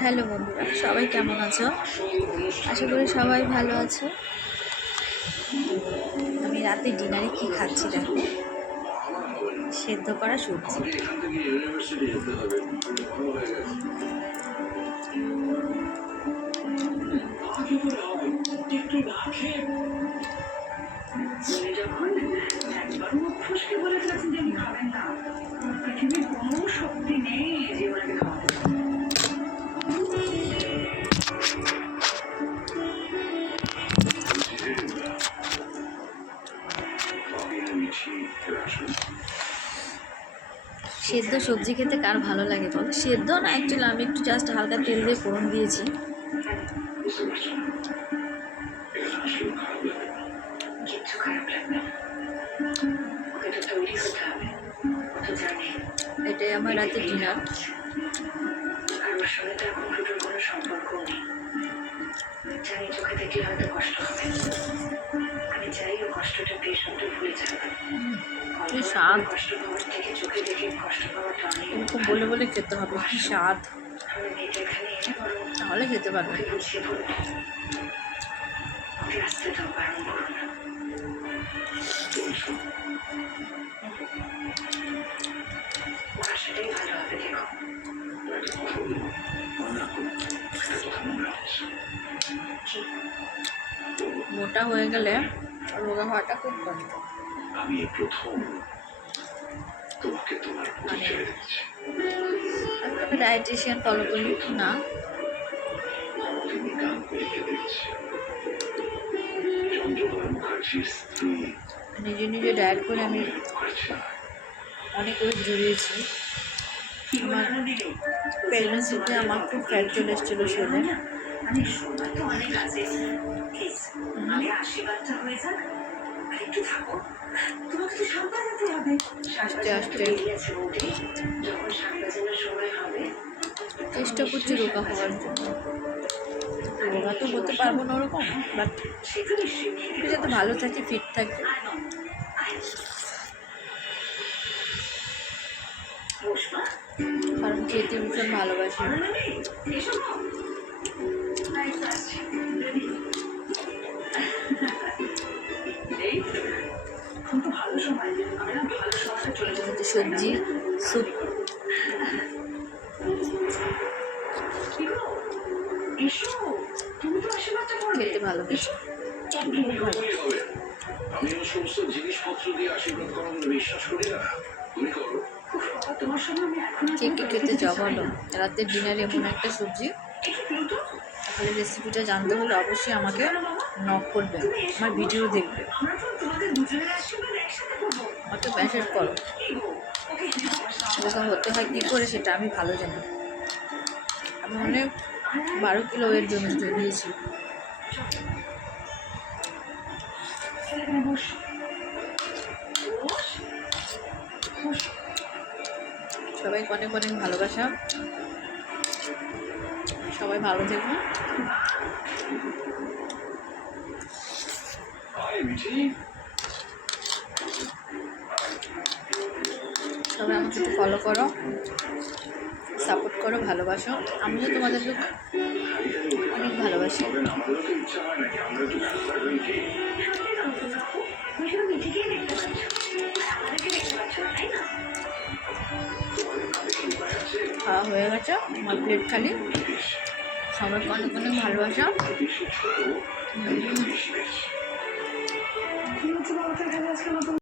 Hello বন্ধুরা, সবাই কেমন আছো? আশা করি সবাই ভালো আছো। আমি রাতে ডিনারে কি খাচ্ছি দেখো, সেদ্ধ করা সবজি। যখন একবার মুখ ফুসকে বলেছিলেন যে আমি খাবেন না, পৃথিবীর কোনো শক্তি নেই যে ওনাকে খাওয়াতে পারে। সেদ্ধ সবজি খেতে কার ভালো লাগে বলো? সেদ্ধ না, অ্যাকচুয়ালি আমি একটু জাস্ট হালকা তেল দিয়ে ফোড়ন দিয়েছি। কিচ্ছু খারাপ লাগবে না, ওকে তো তৈরি হতে হবে, ও তো জানে। এটাই আমার রাতে ডিনার। আর ওর সঙ্গে তো এখন ফুটোর কোনো সম্পর্কও নেই। জানি চোখে দেখলে হয়তো কষ্ট হবে, আমি চাই ও কষ্টটা বেশ মতো ভুলে যাবে। স্বাদ কষ্ট পাওয়ার থেকে চোখে দেখে কষ্ট পাওয়াটা অনেক এরকম বলে বলে খেতে হবে, কি স্বাদ, আমি মেয়েটা এখানে এনে বরং তাহলে খেতে পারবে। ওকে বুঝিয়ে বলবো, ওকে আসতে দাও, বারণ করো না। ওরা সেটাই ভালো হবে, দেখো। মোটা হয়ে গেলে রোগা হওয়াটা খুব কষ্ট। আমি প্রথম তোমাকে তোমার পরিচয় দিচ্ছি। আমি ডায়েটিশিয়ান ফলো করি না, তিনি গান করে দিচ্ছি। চন্দ্রকলা মুখার্জির স্ত্রী নিজে নিজে ডায়েট করে আমি মুখার্জি নয়। অনেক ওয়েট জড়িয়েছি। আমার প্রেগনেন্সিতে আমার খুব ফ্যাট চলে এসেছিলো শরীরে। অনেক সময় তো অনেক আছে, প্লিজ আগে আশীর্বাদটা হয়ে যাক, আর একটু থাকো। তোমাকে তো সাত বাজাতে হবে, আস্তে আস্তে যখন সাত বাজানোর সময় হবে চেষ্টা করছি রোগা হওয়ার জন্য। রোগা তো হতে পারবো না ওরকম, বাট সেটা নিশ্চয়ই যাতে ভালো থাকে, ফিট থাকে। বসবা, কারণ খেতে ভীষণ ভালোবাসি। এসো ভালো সময়, আমি না ভালো সময়টা চলে যেতে সবজি স্যুপ এসো, তুমি তো আশীর্বাদটা করবে। খেতে ভালোবাসি। আমি ওই সমস্ত জিনিসপত্র দিয়ে আশীর্বাদ করা বলে বিশ্বাস করি না। তুমি করো। তোমার সঙ্গে আমি এখন কে কে খেতে জবালো রাতের ডিনারে এমন একটা সবজি। তাহলে রেসিপিটা জানতে হলে অবশ্যই আমাকে নক করবে, আমার ভিডিও দেখবে, আমরা তো তোমাদের দুজনের আশীর্বাদ একসাথে করবো। আমাকে মেসেজ করো। রোগা হতে হয় কী করে সেটা আমি ভালো জানি। আমি অনেক 12 কিলো ওয়েট জমিয়েছি। সবাইকে অনেক অনেক ভালোবাসা, সবাই ভালো থেকো। সবাই আমাকে একটু ফলো করো, সাপোর্ট করো, ভালোবাসো। আমিও তোমাদেরকে অনেক ভালোবাসি। খাওয়া হয়ে গেছে, আমার প্লেট খালি। সবাইকে অনেক অনেক ভালোবাসা।